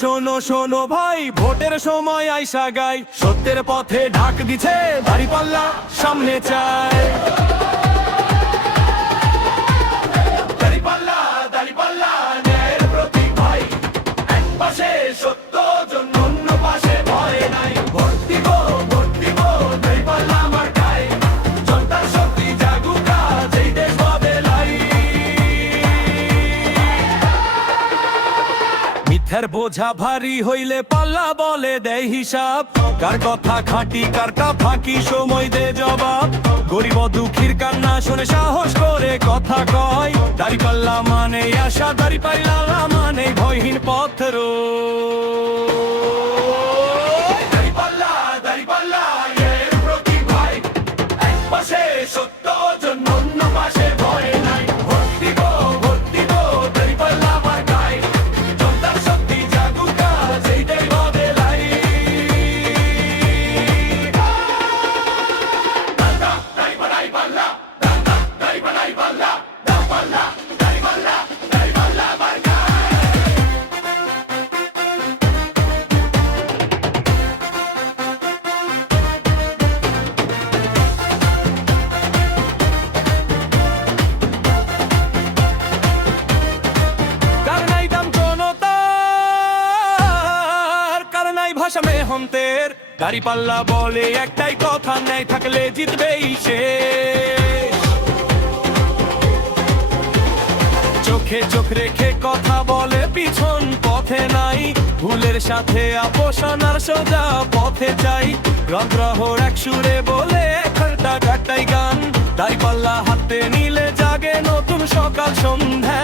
শোনো শোনো ভাই, ভোটের সময় আইসা গাই, সত্যের পথে ঢাক দিছে দাঁড়িপাল্লা সামনে চায়। দাঁড়িপাল্লা দাঁড়িপাল্লা ন্যায়ের প্রতীক ভাই, এক পাশে সত্য জন্য অন্য পাশে ভয় নাই। ভোট দিব দাঁড়িপাল্লা মার্কায়, জনতার শক্তি জাগুক আজ এই দেশ বদলাই। মিথ্যার বোঝা ভারী হইলে পাল্লা বলে দেয় হিসাব, কার কথা খাঁটি কারটা ফাঁকি সময় দে জবাব। গরিব দুঃখীর কান্না শুনে সাহস করে কথা কয়, দাঁড়িপাল্লা মানে আশা, দাঁড়িপাল্লা মানে ভয়হীন পথ রয়। দাঁড়িপাল্লা দাঁড়িপাল্লা এর প্রতীক ভাই, এক পাশে সত্য জন্য অন্য পাশে ভয় নাই। ভোট দিব দাঁড়িপাল্লা মার্কায়, জনতার শক্তি জাগুক আজ এই দেশ বদলাই। দাঁড়িপাল্লা দাঁড়িপাল্লা দাঁড়িপাল্লা দাঁড়িপাল্লা মার্কায়। কার নাই দাম জনতার, কার নাই ভাষা মেহন্তের, দাঁড়িপাল্লা বলে একটাই কথা, ন্যায় থাকলে জিতবেই সে। চোখে চোখ রেখে কথা বলে, পিছন পথে নাই, ভুলের সাথে আপোষ আনার সোজা পথে চাই। গ্রহ এক সুরে বলে একটাই গান, দাঁড়িপাল্লা হাতে নিলে জাগে নতুন সকাল সন্ধ্যা।